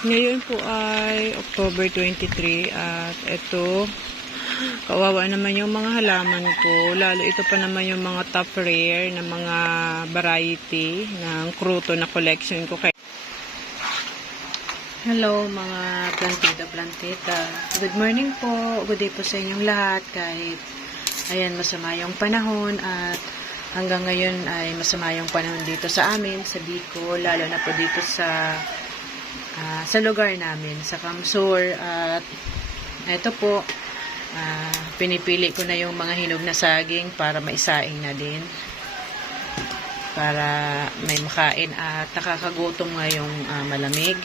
Ngayon po ay October 23 at ito, kawawa naman yung mga halaman ko. Lalo ito pa naman yung mga top rare na mga variety ng kruto na collection ko. Hello mga plantita. Good morning po. Good day po sa inyong lahat. Kahit ayan masama yung panahon at hanggang ngayon ay masama yung panahon dito sa amin, sa Bicol. Lalo na po dito sa lugar namin, sa Kamsur. At ito po, pinipili ko na yung mga hinog na saging para maisaing na din. Para may makain at nakakagutom ngayong malamig.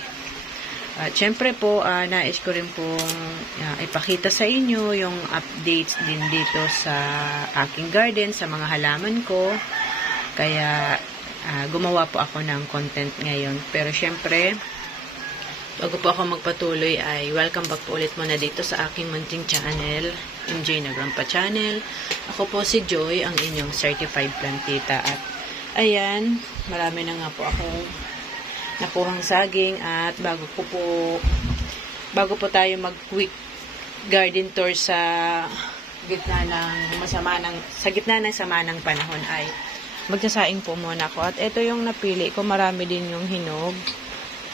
At syempre po, nais ko rin pong ipakita sa inyo yung updates din dito sa aking garden, sa mga halaman ko. Kaya, gumawa po ako ng content ngayon. Pero syempre, bago po ako magpatuloy ay welcome back po ulit muna dito sa aking munting channel, MJ na Grandpa Channel. Ako po si Joy, ang inyong certified plantita. At ayan, marami na nga po akong nakuhang saging. At bago po tayo mag quick garden tour sa gitna ng sama ng panahon ay magsasaing po muna ako. At ito yung napili ko, marami din yung hinog.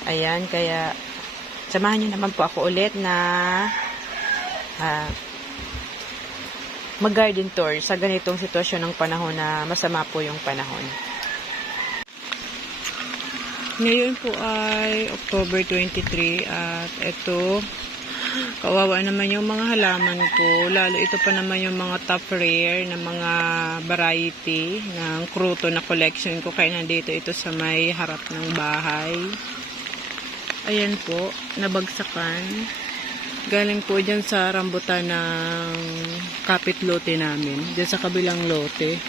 Ayan, kaya samahan nyo naman po ako ulit na mag-garden tour sa ganitong sitwasyon ng panahon na masama po yung panahon. Ngayon po ay October 23 at ito, kawawa naman yung mga halaman ko. Lalo ito pa naman yung mga top rare na mga variety ng kruto na collection ko. Kaya nandito ito sa may harap ng bahay. Ayan po, nabagsakan. Galing po dyan sa rambutan ng kapit lote namin. Dyan sa kabilang lote.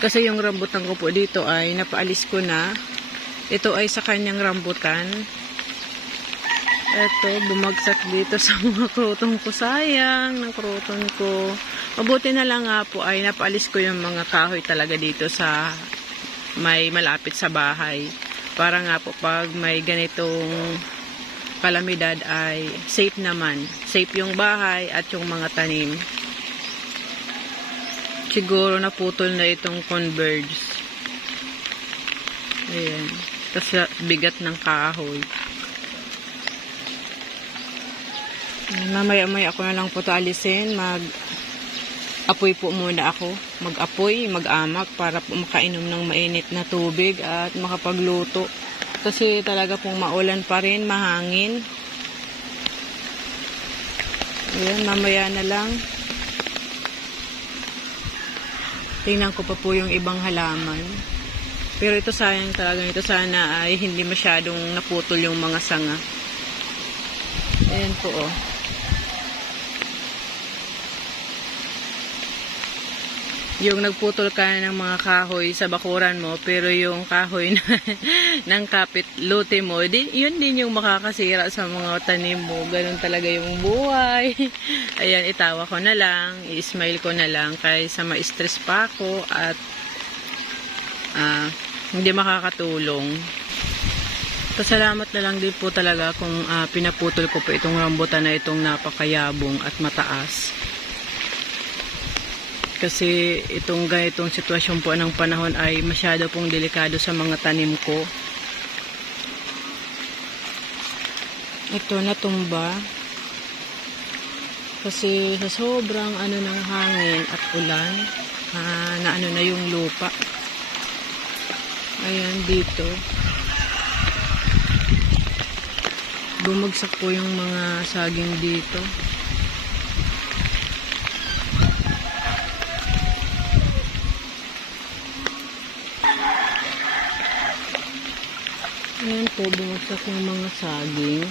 Kasi yung rambutan ko po dito ay napaalis ko na. Ito ay sa kanyang rambutan. Ito, bumagsak dito sa mga krutong ko. Sayang ng kruton ko. Mabuti na lang nga po ay napaalis ko yung mga kahoy talaga dito sa may malapit sa bahay. Para nga po pag may ganitong kalamidad ay safe naman. Safe yung bahay at yung mga tanim. Siguro naputol na itong converge. Ayan. Tapos bigat ng kahoy. Mamaya-maya ako na lang po ito alisin. Mag-apoy po muna ako. Mag-apoy, mag-amak para po makainom ng mainit na tubig at makapagluto. Kasi talaga pong maulan pa rin, mahangin. Ayan, mamaya na lang. Tingnan ko pa po yung ibang halaman. Pero ito sayang talaga. Ito sana ay hindi masyadong naputol yung mga sanga. Ayan po oh. Yung nagputol ka ng mga kahoy sa bakuran mo, pero yung kahoy ng kapit lote mo, yun din yung makakasira sa mga tanim mo. Ganun talaga yung buhay. Ayan, itawa ko na lang, i-smile ko na lang kaysa ma-stress pa ako at hindi makakatulong. Pasalamat na lang din po talaga kung pinaputol ko po itong rambutan na itong napakayabong at mataas. Kasi itong ganitong sitwasyon po ng panahon ay masyado pong delikado sa mga tanim ko. Ito natumba. Kasi sa sobrang ng hangin at ulan, na na yung lupa. Ayan dito. Bumagsak po yung mga saging dito. Ayan po, bumagsak yung mga saging.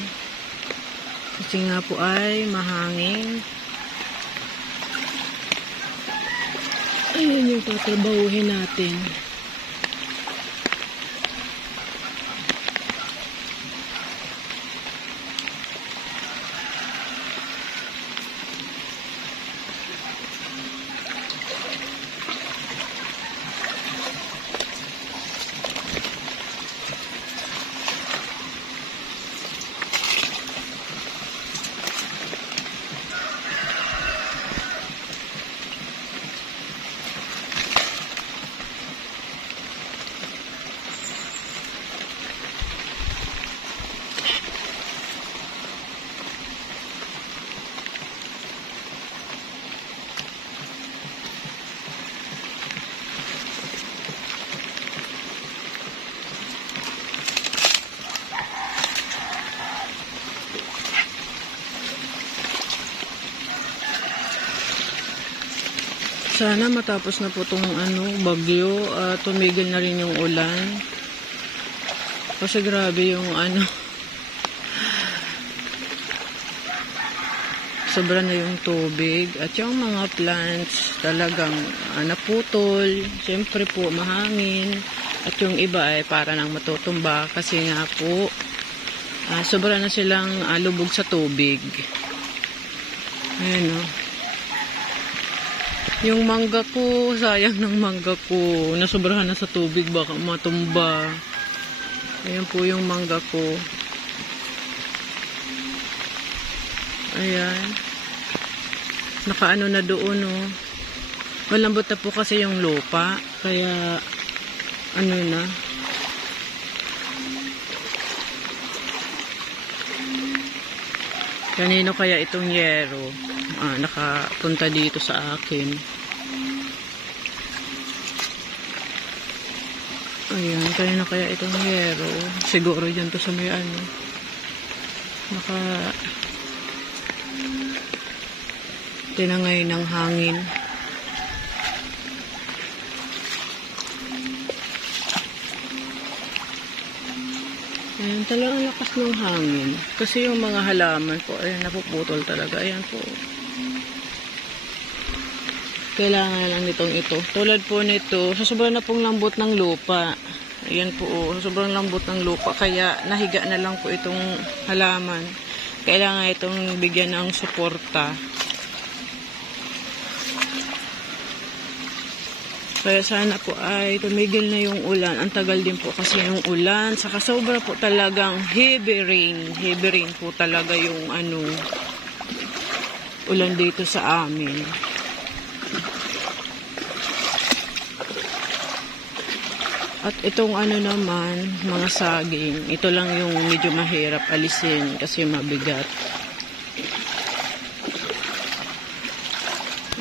Kasi nga po ay mahangin. Ayan yung tatrabahuhin natin. Sana matapos na po itong bagyo at tumigil na rin yung ulan. Kasi grabe yung sobra na yung tubig at yung mga plants talagang naputol. Siyempre po mahangin at yung iba ay para nang matutumba kasi nga po sobra na silang lubog sa tubig. Ayan o. Yung mangga ko, sayang ng mangga ko. Nasobrahan na sa tubig, baka matumba. Ayan po yung mangga ko. Ayan. Nakaano na doon, oh. Malambot na po kasi yung lupa. Kaya, na. Kanino kaya itong yero? Nakapunta dito sa akin. Ayan, kanino kaya itong yero? Siguro dyan to sa may tinangay ng hangin. Ayan, talagang lakas ng hangin. Kasi yung mga halaman po, ayan, napuputol talaga. Ayan po. Kailangan na lang nitong ito. Tulad po nito, sa sobrang na pong lambot ng lupa. Ayan po, sa sobrang lambot ng lupa. Kaya nahiga na lang po itong halaman. Kailangan itong bigyan ng suporta. Kaya sana po ay tumigil na yung ulan. Ang tagal din po kasi yung ulan. Saka sobra po talagang heavy rain. Heavy rain po talaga yung ulan dito sa amin. At itong naman, mga saging. Ito lang yung medyo mahirap alisin kasi mabigat.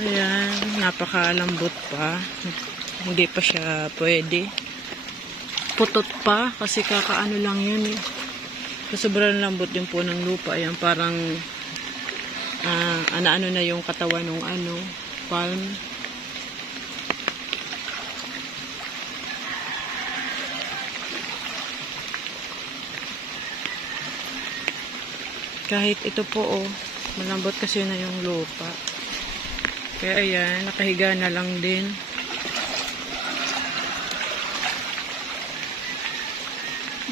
Ayan, napakalambot pa. Hindi pa siya pwede. Putot pa kasi kakaano lang yan eh. Sobrang lambot din po ng lupa. Ayan, parang ano na yung katawan ng palm. Kahit ito po malambot kasi na yung lupa. Kaya ayan, nakahiga na lang din.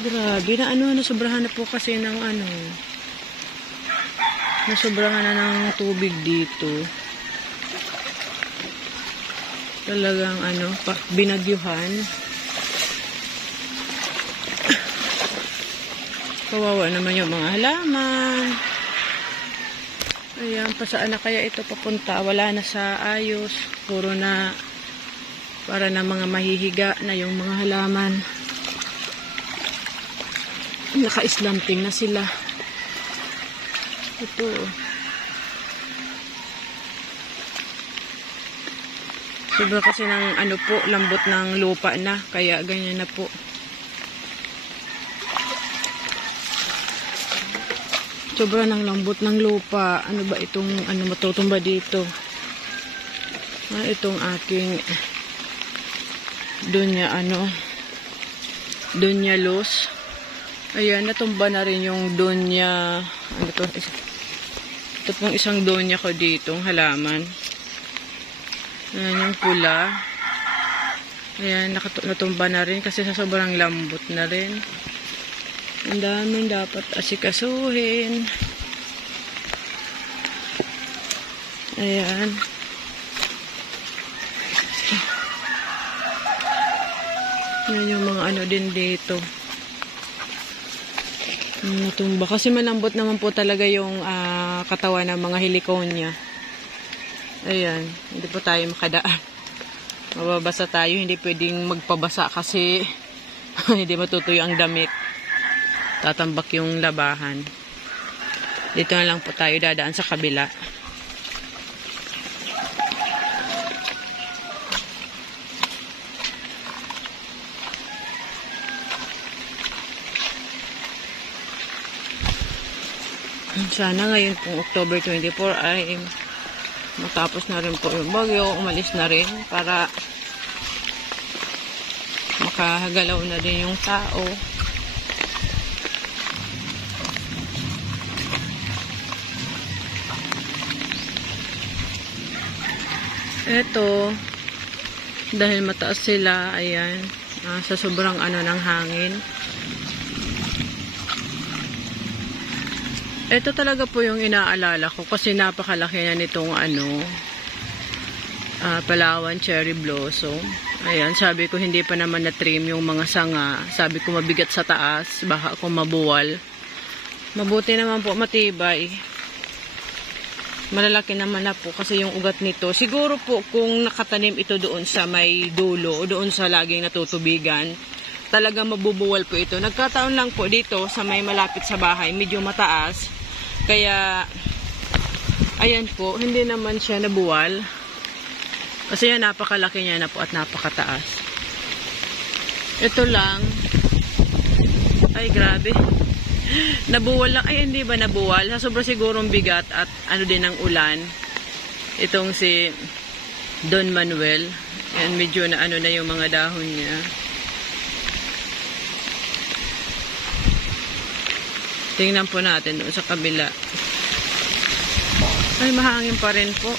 Grabe na nasobrahan na po kasi ng nasobrahan na ng tubig dito. Talagang binagyuhan. Kawawa naman yung mga halaman. Ayan, pasaan na kaya ito papunta? Wala na sa ayos. Puro na para na mga mahihiga na yung mga halaman. Naka-islamping na sila. Ito. Sobra kasi ng lambot ng lupa na. Kaya ganyan na po. Sobra ng lambot ng lupa. Ano ba itong matutumba dito? Itong aking Donya Luz. Ayan, natumba na rin yung Donya. Ito pong isang Donya ko dito, halaman. Ayan yung pula. Ayan, natumba na rin kasi sa sobrang lambot na rin. Ang daming dapat asikasuhin. Ayan. Yan yung mga din dito. Natumba. Kasi malambot naman po talaga yung katawan ng mga heliconia. Ayan. Hindi po tayo makadaan. Mababasa tayo. Hindi pwedeng magpabasa kasi hindi matutuyo ang damit. Tatambak yung labahan. Dito na lang po tayo dadaan sa kabila. Sana ngayon pong October 24 ay matapos na rin po yung bagyo, umalis na rin para makagalaw na din yung tao. Eto, dahil mataas sila, ayan, sa sobrang ng hangin. Ito talaga po yung inaalala ko kasi napakalaki na nitong Palawan cherry blossom. Ayan, sabi ko hindi pa naman na-trim yung mga sanga. Sabi ko mabigat sa taas, baka ako mabuwal. Mabuti naman po, matibay. Malalaki naman na po kasi yung ugat nito. Siguro po kung nakatanim ito doon sa may dulo o doon sa laging natutubigan, talaga mabubuwal po ito. Nagkataon lang po dito sa may malapit sa bahay, medyo mataas. Kaya, ayan po, hindi naman siya nabuwal. Kasi yan, napakalaki niya na po at napakataas. Ito lang. Ay, grabe. Nabuwal lang. Ay, hindi ba nabuwal? Sa sobra sigurong bigat at din ng ulan. Itong si Don Manuel. Yan, medyo na na yung mga dahon niya. Tingnan po natin doon sa kabila. Ay, mahangin pa rin po.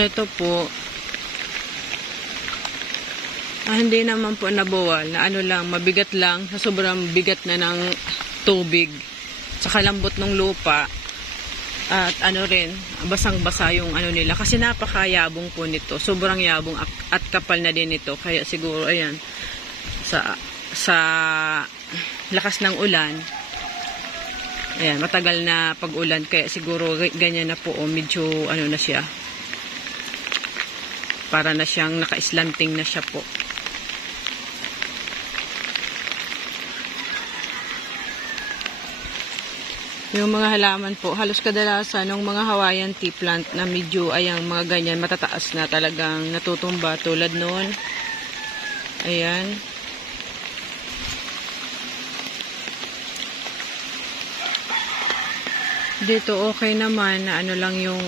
Ito po. Hindi naman po nabuwal. Na lang, mabigat lang. Sa sobrang bigat na ng tubig. Sa kalambot ng lupa. At rin, basang-basa yung nila. Kasi napakayabong po nito. Sobrang yabong at kapal na din ito. Kaya siguro, ayan, sa lakas ng ulan, ayan, matagal na pag-ulan. Kaya siguro ganyan na po. Medyo na siya. Para na siyang naka-slanting na siya po. Yung mga halaman po, halos kadalasan ng mga Hawaiian tea plant na medyo ayang mga ganyan, matataas na talagang natutumba tulad noon. Ayan. Dito okay naman na lang yung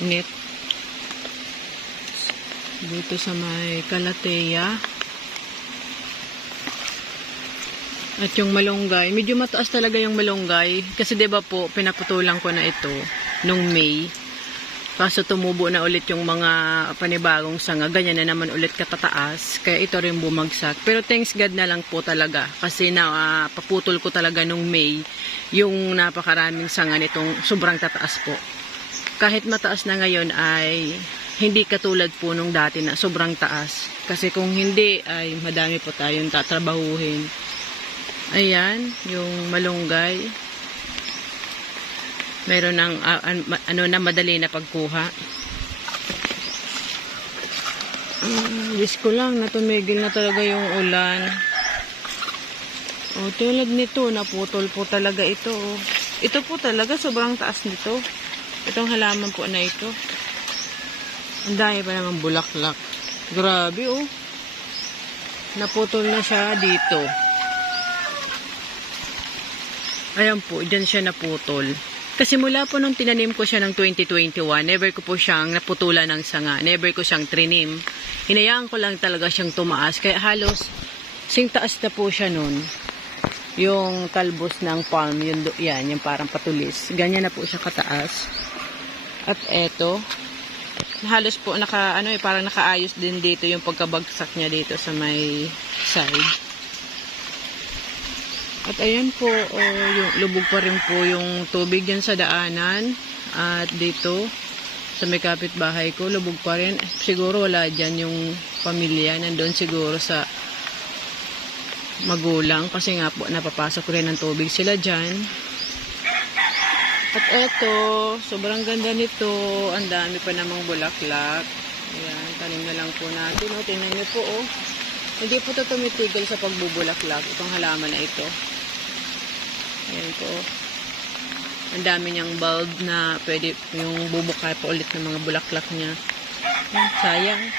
net. Dito sa may Calathea. At yung malunggay, medyo mataas talaga yung malunggay. Kasi 'di ba po, pinaputulan ko na ito nung May. Kaso tumubo na ulit yung mga panibagong sanga. Ganyan na naman ulit katataas. Kaya ito rin bumagsak. Pero thanks God na lang po talaga. Kasi paputol ko talaga nung May yung napakaraming sanga nitong sobrang tataas po. Kahit mataas na ngayon ay hindi katulad po nung dati na sobrang taas. Kasi kung hindi ay madami po tayong tatrabahuhin. Ayan, yung malunggay. Meron ng na madali na pagkuha. Wish ko lang na tumigil na talaga yung ulan. Tulad nito, naputol po talaga ito. Ito po talaga, sobrang taas nito. Itong halaman po na ito. Ang dami pa naman bulaklak. Grabe, naputol na siya dito. Ayan po, dyan siya naputol. Kasi mula po nung tinanim ko siya ng 2021, never ko po siyang naputulan ng sanga. Never ko siyang trinim. Hinayaan ko lang talaga siyang tumaas. Kaya halos, sing taas na po siya nun. Yung talbos ng palm, yan, yung parang patulis. Ganyan na po siya kataas. At eto, halos po, parang nakaayos din dito yung pagkabagsak niya dito sa may side. At ayan po, yung lubog pa rin po yung tubig dyan sa daanan. At dito, sa may kapitbahay ko, lubog pa rin. Siguro wala dyan yung pamilya. Nandun siguro sa magulang. Kasi nga po, napapasok rin ng tubig sila dyan. At eto, sobrang ganda nito. Ang dami pa namang bulaklak. Ayan, tanim na lang po natin. Tingnan nyo po, Hindi po ito tumitigil sa pagbubulaklak. Itong halaman na ito. Ayan po. Ang dami niyang bulb na pwede yung bubukay pa ulit ng mga bulaklak niya. Sayang.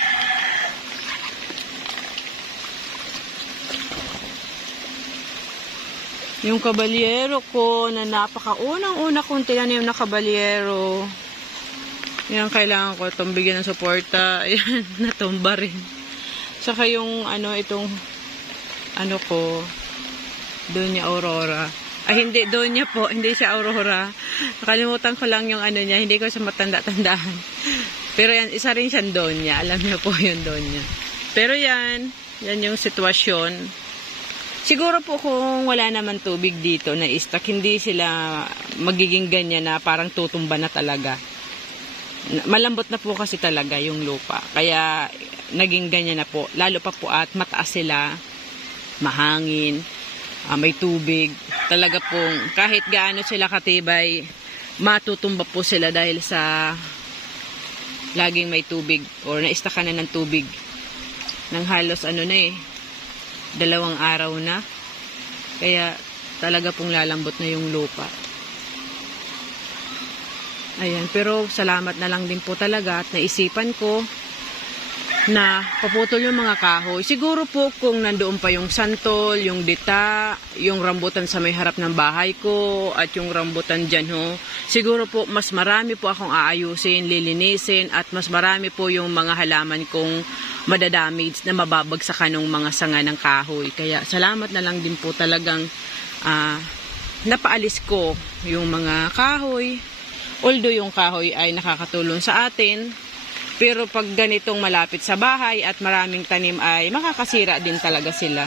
Yung kabalyero ko na napakaunang-una kong tinanim na kabalyero. Yan, kailangan ko itong bigyan ng suporta. Ayan, natumba rin. Saka yung itong ko, Doña Aurora. Ay, hindi, Doña po. Hindi siya Aurora. Nakalimutan ko lang yung niya. Hindi ko siya matanda-tandaan. Pero yan, isa rin siyang Doña. Alam niyo po yung Doña. Pero yan yung sitwasyon. Siguro po kung wala naman tubig dito na istak, hindi sila magiging ganyan na parang tutumba na talaga. Malambot na po kasi talaga yung lupa. Kaya naging ganyan na po. Lalo pa po at mataas sila, mahangin, may tubig. Talaga pong kahit gaano sila katibay, matutumba po sila dahil sa laging may tubig or naistakan na ng tubig. Nang halos 2 araw na. Kaya talaga pong lalambot na yung lupa. Ayan, pero salamat na lang din po talaga at naisipan ko na paputol yung mga kahoy. Siguro po kung nandoon pa yung santol, yung dita, yung rambutan sa may harap ng bahay ko at yung rambutan dyan siguro po mas marami po akong aayusin, lilinisin at mas marami po yung mga halaman kong madadamage na mababagsakan ng mga sanga ng kahoy. Kaya salamat na lang din po talagang napaalis ko yung mga kahoy. Although yung kahoy ay nakakatulong sa atin, pero pag ganitong malapit sa bahay at maraming tanim ay makakasira din talaga sila.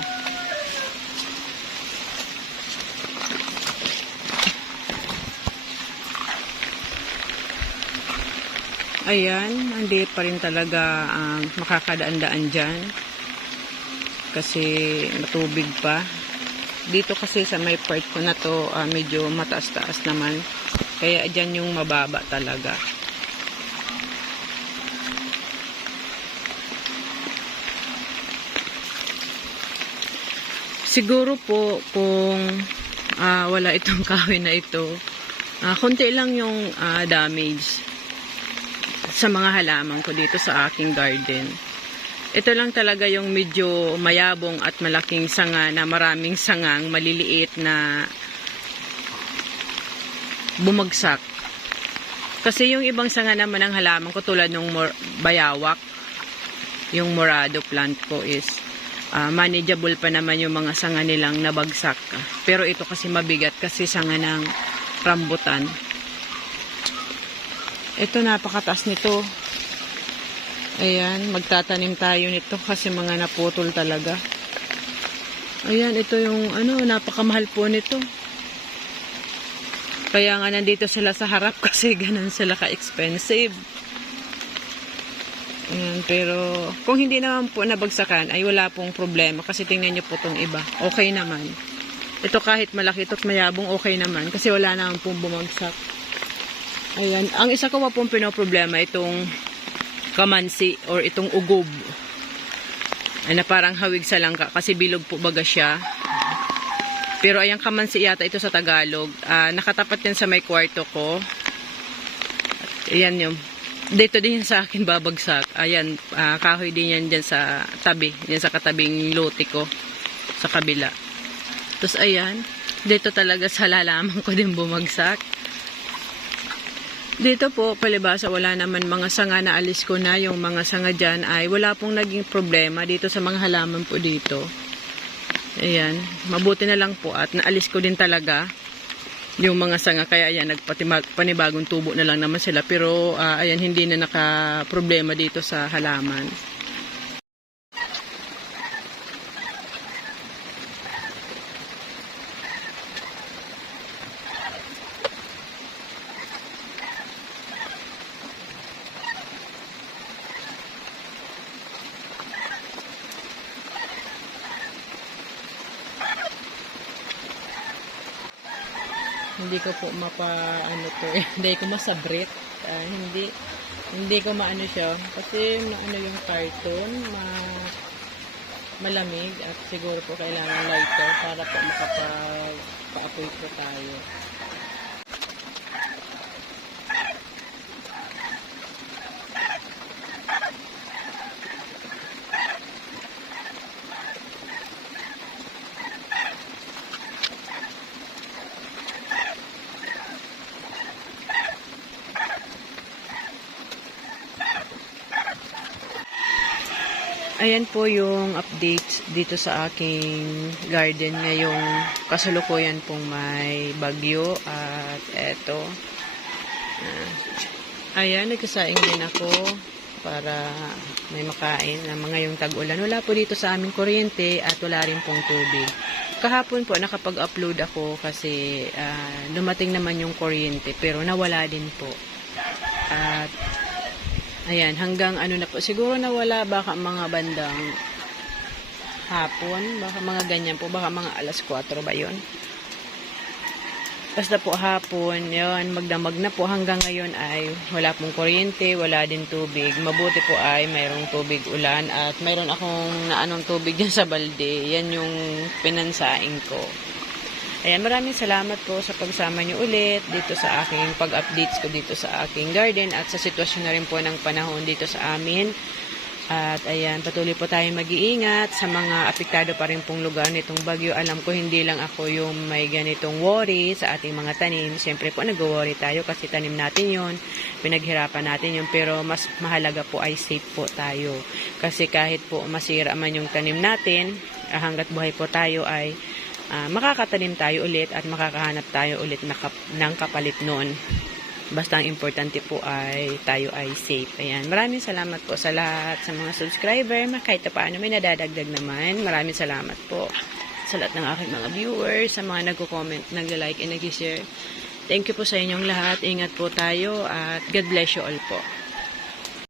Ayan, hindi pa rin talaga makakadaan-daan dyan. Kasi matubig pa. Dito kasi sa may part ko na to, medyo mataas-taas naman. Kaya dyan yung mababa talaga. Siguro po kung wala itong kahoy na ito, konti lang yung damage sa mga halaman ko dito sa aking garden. Ito lang talaga yung medyo mayabong at malaking sanga na maraming sangang maliliit na bumagsak. Kasi yung ibang sanga naman ng halaman ko tulad ng bayawak, yung morado plant ko is manageable pa naman yung mga sanga nilang nabagsak. Pero ito kasi mabigat kasi sanga ng rambutan. Ito napakataas nito. Ayan, magtatanim tayo nito kasi mga naputol talaga. Ayan, ito yung napakamahal po nito. Kaya nga nandito sila sa harap kasi ganun sila ka-expensive. Ayan, pero kung hindi naman po nabagsakan ay wala pong problema kasi tingnan nyo po itong iba. Okay naman. Ito kahit malaki ito at mayabong okay naman kasi wala naman pong bumagsak. Ayan. Ang isa ko pa pong pinoproblema itong kamansi or itong ugob. Na parang hawig sa langka kasi bilog po baga siya. Pero ayang kamansi yata ito sa Tagalog. Nakatapat yan sa may kwarto ko. Ayan yung. Dito din sa akin babagsak. Ayan. Kahoy din yan dyan sa tabi. Yan sa katabing lote ko. Sa kabila. Tapos ayan. Dito talaga sa lalaman ko din bumagsak. Dito po, palibasa, wala naman mga sanga na alis ko na. Yung mga sanga dyan ay wala pong naging problema dito sa mga halaman po dito. Ayan, mabuti na lang po at naalis ko din talaga yung mga sanga. Kaya ayan, nagpanibagong tubo na lang naman sila. Pero ayan, hindi na naka-problema dito sa halaman. Hindi ko po hindi ko masabrit. Hindi ko maano siya. Kasi yung carton, malamig at siguro po kailangan lighter para po makapag-apoy po tayo. Ayan po yung updates dito sa aking garden ngayong kasalukuyan pong may bagyo. At eto, ayan, nagkasaing din ako para may makain na mga yung tag-ulan. Wala po dito sa aming kuryente at wala rin pong tubig. Kahapon po nakapag-upload ako kasi dumating naman yung kuryente pero nawala din po. At ayan, hanggang ano na po, siguro nawala baka mga bandang hapon, baka mga ganyan po, baka mga alas 4 ba yun? Basta po hapon, yun, magdamag na po hanggang ngayon ay wala pong kuryente, wala din tubig. Mabuti po ay mayroong tubig ulan at mayroon akong naanong tubig dyan sa balde. Yan yung pinansaing ko. Ayan, maraming salamat po sa pagsama niyo ulit dito sa aking pag-updates ko dito sa aking garden at sa sitwasyon na rin po ng panahon dito sa amin. At ayan, patuloy po tayong mag-iingat sa mga apektado pa rin pong lugar nitong bagyo. Alam ko hindi lang ako yung may ganitong worry sa ating mga tanim. Siyempre po nag-worry tayo kasi tanim natin yun, pinaghirapan natin yun. Pero mas mahalaga po ay safe po tayo. Kasi kahit po masira man yung tanim natin, hanggat buhay po tayo ay makakatanim tayo ulit at makakahanap tayo ulit ng kapalit noon. Basta ang importante po ay tayo ay safe. Ayan. Maraming salamat po sa lahat sa mga subscriber. Kahit na paano may nadadagdag naman. Maraming salamat po sa lahat ng aking mga viewers, sa mga nagko-comment, nag-like and nag-share. Thank you po sa inyong lahat. Ingat po tayo at God bless you all po.